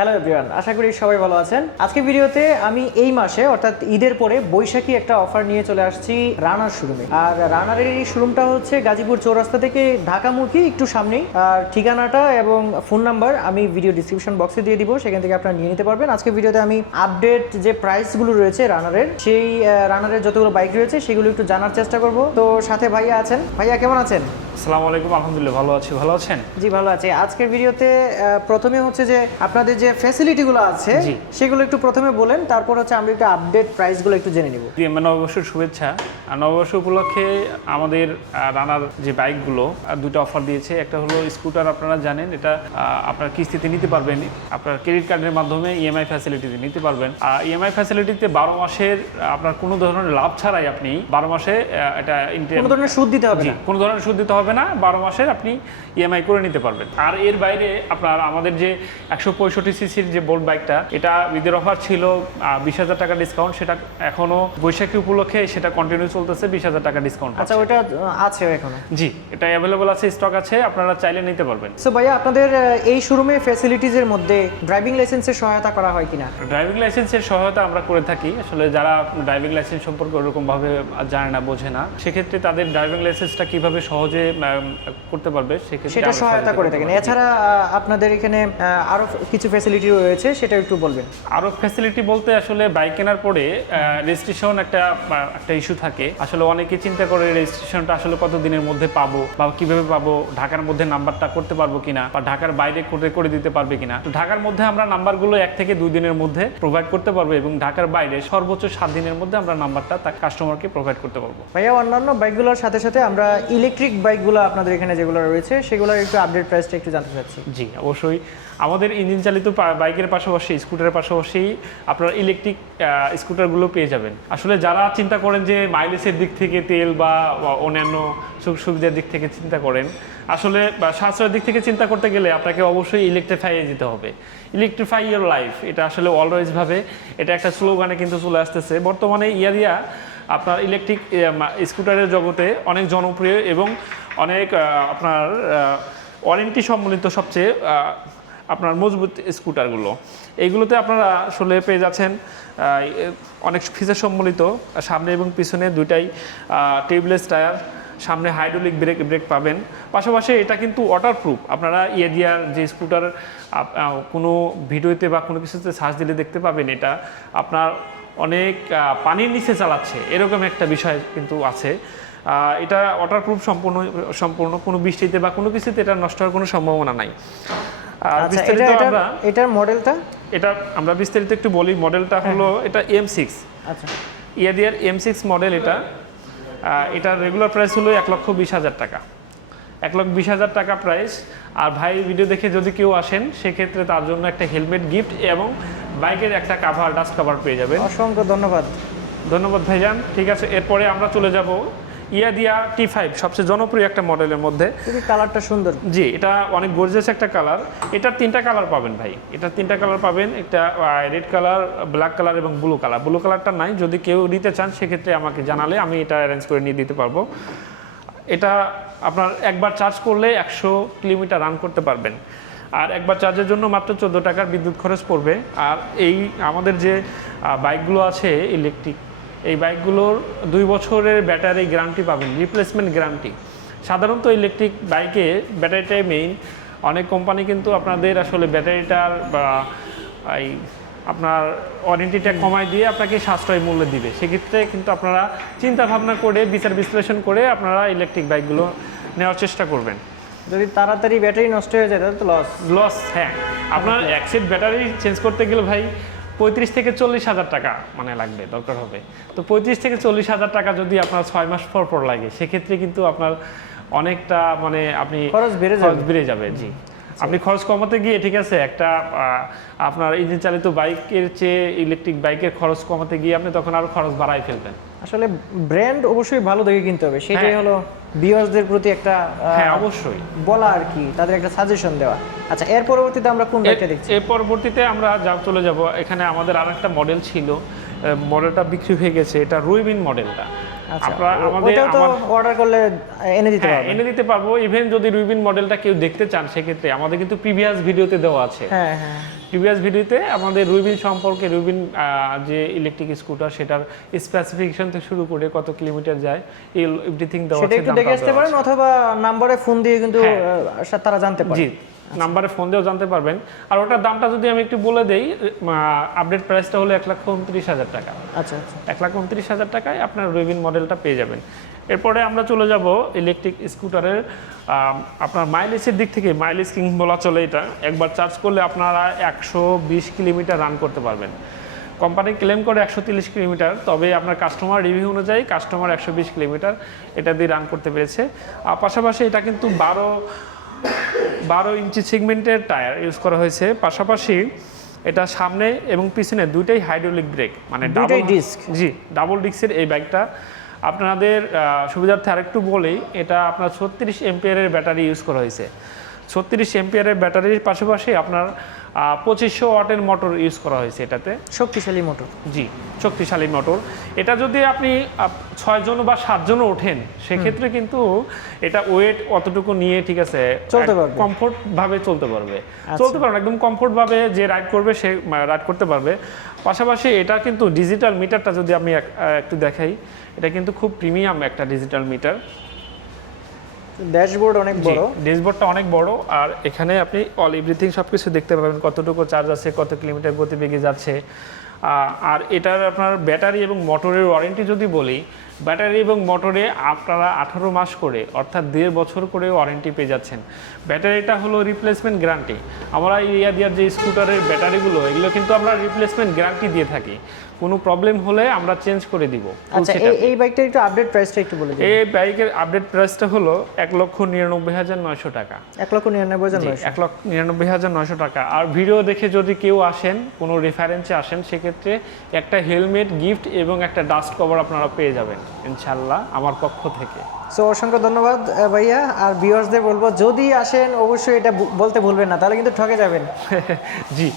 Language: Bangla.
হ্যালো এভরিওয়ান আশা করি সবাই ভালো আছেন। আজকে ভিডিওতে আমি এই মাসে, অর্থাৎ ঈদের পরে, বৈশাখী একটা অফার নিয়ে চলে আসছি রানার শোরুমে আর রানারের এই শোরুমটা হচ্ছে গাজীপুর চৌরাস্তা থেকে ঢাকামুখী, একটু সামনেই। আর ঠিকানাটা এবং ফোন নাম্বার আমি ভিডিও ডিসক্রিপশন বক্সে দিয়ে দিব, সেখান থেকে আপনারা নিয়ে নিতে পারবেন। আজকে ভিডিওতে আমি আপডেট যে প্রাইসগুলো রয়েছে রানারের সেই রানারের যতগুলো বাইক রয়েছে, সেগুলো একটু জানার চেষ্টা করব। তো সাথে ভাইয়া আছেন। ভাইয়া কেমন আছেন? আসসালামু আলাইকুম আলহামদুলিল্লাহ ভালো আছি। ভালো আছেন? জি ভালো আছে। আজকের ভিডিওতে প্রথমে হচ্ছে যে আপনাদের যে ফ্যাসিলিটিগুলো আছে সেগুলো একটু প্রথমে বলেন তারপর হচ্ছে আমরা একটু আপডেট প্রাইসগুলো একটু জেনে নিব। ডিএমএ নববর্ষের শুভেচ্ছা। আর নববর্ষ উপলক্ষে আমাদের রানার যে বাইকগুলো দুটো অফার দিয়েছে। একটা হলো স্কুটার আপনারা জানেন এটা আপনার কিস্তিতে নিতে পারবেন। আপনার ক্রেডিট কার্ডের মাধ্যমে ইএমআই ফ্যাসিলিটিতে নিতে পারবেন। আর ইএমআই ফ্যাসিলিটিতে বারো মাসের আপনার কোনো ধরনের লাভ ছাড়াই আপনি বারো মাসে এটা কোনো ধরনের সুদ দিতে হবে কোনো ধরনের সুদ দিতে হবে না বারো মাসের আপনি ইএমআই করে নিতে পারবেন। আর এর বাইরে আপনার আমাদের যে একশো পঁয়ষট্টি সিসির যে বোল্ট বাইকটা এটা ঈদের অফার ছিল বিশ হাজার টাকা ডিসকাউন্ট সেটা এখনও বৈশাখী উপলক্ষে সেটা কন্টিনিউ চলতেছে বিশ হাজার টাকা ডিসকাউন্ট আচ্ছা ওইটা আছে এখনও? জি এটা অ্যাভেলেবল আছে স্টক আছে আপনারা চাইলে নিতে পারবেন। সো ভাইয়া আপনাদের এই শোরুমে ফ্যাসিলিটিজের মধ্যে ড্রাইভিং লাইসেন্সের সহায়তা করা হয় কিনা? ড্রাইভিং লাইসেন্সের সহায়তা আমরা করে থাকি। আসলে যারা ড্রাইভিং লাইসেন্স সম্পর্কে ওরকমভাবে জানে না বোঝে না সেক্ষেত্রে তাদের ড্রাইভিং লাইসেন্সটা কীভাবে সহজে করতে পারবে সেক্ষেত্রে সেটা সহায়তা করে থাকেন। এছাড়া আপনাদের এখানে আহ, আরও কিছু ফ্যাসিলিটি রয়েছে সেটা একটু বলবেন। আরও ফ্যাসিলিটি বলতে আসলে বাইক কেনার পরে রেজিস্ট্রেশন একটা একটা ইস্যু থাকে। আসলে অনেকে চিন্তা করে রেজিস্ট্রেশনটা আসলে কত দিনের মধ্যে পাবো বা কীভাবে পাবো ঢাকার মধ্যে নাম্বারটা করতে পারব কিনা বা ঢাকার বাইরে করে করে দিতে পারবে কিনা। তো ঢাকার মধ্যে আমরা নাম্বারগুলো এক থেকে দুই দিনের মধ্যে প্রোভাইড করতে পারব এবং ঢাকার বাইরে সর্বোচ্চ সাত দিনের মধ্যে আমরা নাম্বারটা তার কাস্টমারকে প্রোভাইড করতে পারব। ভাইয়া অন্যান্য বাইকগুলোর সাথে সাথে আমরা ইলেকট্রিক বাইকগুলো আপনাদের এখানে যেগুলো রয়েছে, সেগুলোর একটু আপডেট প্রাইসটা একটু জানতে চাচ্ছি। জি, অবশ্যই। আমাদের ইঞ্জিন চালিত বাইকের পাশাপাশি, স্কুটারের পাশাপাশি আপনার ইলেকট্রিক স্কুটারগুলো পেয়ে যাবেন। আসলে যারা চিন্তা করেন যে মাইলেজের দিক থেকে তেল বা বা অন্যান্য সুখ সুবিধার দিক থেকে চিন্তা করেন, আসলে সাশ্রয়ের দিক থেকে চিন্তা করতে গেলে আপনাকে অবশ্যই ইলেকট্রিফাইয়ে যেতে হবে। ইলেকট্রিফাই ইয়োর লাইফ এটা আসলে অলওয়েজভাবে এটা একটা স্লোগানে কিন্তু চলে আসতেছে। বর্তমানে ইয়ারিয়া, আপনার ইলেকট্রিক স্কুটারের জগতে অনেক জনপ্রিয় এবং অনেক আপনার ওয়ারেন্টি সম্বলিত সবচেয়ে আপনার মজবুত স্কুটারগুলো। এইগুলোতে আপনারা আসলে পেয়ে যাচ্ছেন অনেক ফিচার সম্বলিত, সামনে এবং পিছনে দুইটাই টিউবলেস টায়ার সামনে হাইড্রোলিক ব্রেক ব্রেক পাবেন। পাশাপাশি এটা কিন্তু ওয়াটার প্রুফ আপনারা ইয়ে দিয়ার যে স্কুটার কোনো ভিডিওতে বা কোনো কিছুতে সার্চ দিলে দেখতে পাবেন এটা। আপনার অনেক পানির নিচে চালাচ্ছে, এরকম একটা বিষয় কিন্তু আছে। এটা ওয়াটারপ্রুফ সম্পূর্ণ সম্পূর্ণ কোনো বৃষ্টিতে বা কোনো কিছুতে এটা নষ্ট হওয়ার কোনো সম্ভাবনা নাই। আর আচ্ছা বিস্তারিত আমরা এটার মডেলটা এটা আমরা বিস্তারিত একটু বলি মডেলটা হলো এটা এম সিক্স আচ্ছা। ইয়াদিয়ার এম সিক্স মডেল এটা। এটার রেগুলার প্রাইস হলো এক লক্ষ বিশ হাজার টাকা। এক লক্ষ বিশ হাজার টাকা প্রাইস আর ভাই ভিডিও দেখে যদি কেউ আসেন সেক্ষেত্রে তার জন্য একটা হেলমেট গিফট এবং বাইকের একটা কাভার ডাস্ট কাভার পেয়ে যাবেন। অসংখ্য ধন্যবাদ। ধন্যবাদ ভাইজান। ঠিক আছে এরপরে আমরা চলে যাব ইয়াদিয়া টি ফাইভ সবচেয়ে জনপ্রিয় একটা মডেলের মধ্যে। কালারটা সুন্দর। জি এটা অনেক গর্জিয়াস একটা কালার। এটার তিনটা কালার পাবেন ভাই। এটার তিনটা কালার পাবেন। একটা রেড কালার ব্ল্যাক কালার এবং ব্লু কালার ব্লু কালারটা নাই। যদি কেউ নিতে চান সেক্ষেত্রে আমাকে জানালে আমি এটা অ্যারেঞ্জ করে নিয়ে দিতে পারব। এটা আপনার একবার চার্জ করলে একশো কিলোমিটার রান করতে পারবেন। আর একবার চার্জের জন্য মাত্র চোদ্দ টাকার বিদ্যুৎ খরচ পড়বে। আর এই আমাদের যে বাইকগুলো আছে ইলেকট্রিক এই বাইকগুলোর দুই বছরের ব্যাটারি গ্যারান্টি পাবেন রিপ্লেসমেন্ট গ্যারান্টি সাধারণত ইলেকট্রিক বাইকে ব্যাটারিটাই মেইন অনেক কোম্পানি কিন্তু আপনাদের আসলে ব্যাটারিটার বা এই আপনার ওয়ারেন্টিটা কমায় দিয়ে আপনাকে সাশ্রয় মূল্য দিবে। সেক্ষেত্রে কিন্তু আপনারা চিন্তা ভাবনা করে বিচার বিশ্লেষণ করে আপনারা ইলেকট্রিক বাইকগুলো নেওয়ার চেষ্টা করবেন। যদি তাড়াতাড়ি ব্যাটারি নষ্ট হয়ে যায় তাহলে তো লস লস হ্যাঁ। আপনার সেট ব্যাটারি চেঞ্জ করতে গেলে ভাই পঁয়ত্রিশ থেকে চল্লিশ হাজার টাকা মানে লাগবে দরকার হবে। তো পঁয়ত্রিশ থেকে চল্লিশ হাজার টাকা যদি আপনার ছয় মাস পর পর লাগে সেক্ষেত্রে কিন্তু আপনার অনেকটা মানে আপনি খরচ বেড়ে যাবে। বেড়ে যাবে জি। আপনি খরচ কমাতে গিয়ে ঠিক আছে একটা আহ, আপনার ইঞ্জিন চালিত বাইকের চেয়ে ইলেকট্রিক বাইকের খরচ কমাতে গিয়ে আপনি তখন আরও খরচ বাড়াই ফেলবেন। আসলে ব্র্যান্ড অবশ্যই ভালো দেখে কিনতে হবে। সেটাই হ্যাঁ। হলো ভিউয়ার্সদের প্রতি একটা হ্যাঁ অবশ্যই। বলা আর কি তাদের একটা সাজেশন দেওয়া। আচ্ছা এর পরবর্তীতে আমরা কোন বাইকটা দেখছি? এর পরবর্তীতে আমরা যা চলে যাব এখানে আমাদের আরেকটা মডেল ছিল। মডেলটা বিক্রি হয়ে গেছে। এটা রুইবিন মডেলটা আচ্ছা আপনারা আমাদের তো অর্ডার করলে এনে দিতে হ্যাঁ এনে দিতে পারব। ইভেন যদি রুইবিন মডেলটা কেউ দেখতে চান সেক্ষেত্রে আমাদের কিন্তু প্রিভিয়াস ভিডিওতে দেওয়া আছে। হ্যাঁ হ্যাঁ। প্রিভিয়াস ভিডিওতে আমাদের রুবিন সম্পর্কে রুবিন যে ইলেকট্রিক স্কুটার সেটার স্পেসিফিকেশন থেকে শুরু করে কত কিলোমিটার যায় এই এভরিথিং দেওয়া সেটা একটু দেখে আসতে পারেন অথবা নাম্বারে ফোন দিয়ে কিন্তু হ্যাঁ। তারা জানতে পারে। জি। নাম্বারে ফোন দিয়েও জানতে পারবেন। আর ওটার দামটা যদি আমি একটু বলে দেই আপডেট প্রাইসটা হলো এক লাখ উনত্রিশ হাজার টাকা। আচ্ছা আচ্ছা। এক লাখ উনত্রিশ হাজার টাকায় আপনার রুবিন মডেলটা পেয়ে যাবেন। এরপরে আমরা চলে যাব ইলেকট্রিক স্কুটারের আপনার মাইলেজের দিক থেকে। মাইলেজ কিং বলা চলে এটা। একবার চার্জ করলে আপনারা একশো বিশ কিলোমিটার রান করতে পারবেন। কোম্পানি ক্লেম করে একশো তিরিশ কিলোমিটার। তবে আপনার কাস্টমার রিভিউ অনুযায়ী কাস্টমার একশো বিশ কিলোমিটার এটা দিয়ে রান করতে পেরেছে। আর পাশাপাশি এটা কিন্তু বারো বারো ইঞ্চি সিগমেন্টের টায়ার ইউজ করা হয়েছে। পাশাপাশি এটা সামনে এবং পিছনে দুইটাই হাইড্রোলিক ব্রেক মানে ডাবল ডিস্ক জি ডাবল ডিস্কের এই ব্যাগটা। আপনাদের আহ, সুবিধার্থে আরেকটু বলেই এটা আপনার ছত্রিশ এমপিয়ারের ব্যাটারি ইউজ করা হয়েছে। ছত্রিশ এমপিয়ারের ব্যাটারির পাশাপাশি আপনার পঁচিশশো ওয়াটের মোটর ইউজ করা হয়েছে এটাতে। শক্তিশালী মোটর। জি শক্তিশালী মোটর। এটা যদি আপনি আপ- ছয়জন বা সাতজনও ওঠেন সেক্ষেত্রে কিন্তু এটা ওয়েট অতটুকু নিয়ে ঠিক আছে চলতে পারবে। আচ্ছা। কমফোর্ট ভাবে চলতে পারবে। চলতে পারবে একদম কমফোর্ট ভাবে যে রাইড করবে সে রাইড করতে পারবে। পাশাপাশি এটা কিন্তু ডিজিটাল মিটারটা যদি আমি একটু দেখাই এটা কিন্তু খুব প্রিমিয়াম একটা ডিজিটাল মিটার ড্যাশবোর্ড অনেক বড়। ড্যাশবোর্ডটা অনেক বড় আর এখানে আপনি অল এভরিথিং সব কিছু দেখতে পাবেন কতটুকু চার্জ আছে কত কিলোমিটার গতিবেগে যাচ্ছে। আর এটার আপনার ব্যাটারি এবং মোটরের ওয়ারেন্টি যদি বলি ব্যাটারি এবং মোটরে আপনারা আঠারো মাস করে অর্থাৎ দেড় বছর করে ওয়ারেন্টি পেয়ে যাচ্ছেন। ব্যাটারিটা হলো রিপ্লেসমেন্ট গ্যারান্টি আমরা এই ইয়াদিয়ার যে স্কুটারের ব্যাটারিগুলো এগুলো কিন্তু আমরা রিপ্লেসমেন্ট গ্যারান্টি দিয়ে থাকি। কোনো প্রবলেম হলে আমরা চেঞ্জ করে দিব। আচ্ছা। এই- বাইকটা একটু আপডেট প্রাইসটা একটু বলে দিন। এই বাইকের আপডেট প্রাইসটা হলো এক লক্ষ নিরানব্বই হাজার নয়শো টাকা। এক লক্ষ নিরানব্বই হাজার এক লক্ষ নিরানব্বই হাজার নয়শো টাকা। আর ভিডিও দেখে যদি কেউ আসেন কোনো রেফারেন্সে আসেন সেক্ষেত্রে একটা হেলমেট গিফট এবং একটা ডাস্ট কভার আপনারা পেয়ে যাবেন। ইনশাল্লাহ আমার পক্ষ থেকে। সো অসংখ্য ধন্যবাদ ভাইয়া। আর ভিউয়ার্সদের বলব যদি আসেন অবশ্যই এটা বলতে ভুলবেন না তাহলে কিন্তু ঠকে যাবেন। জি।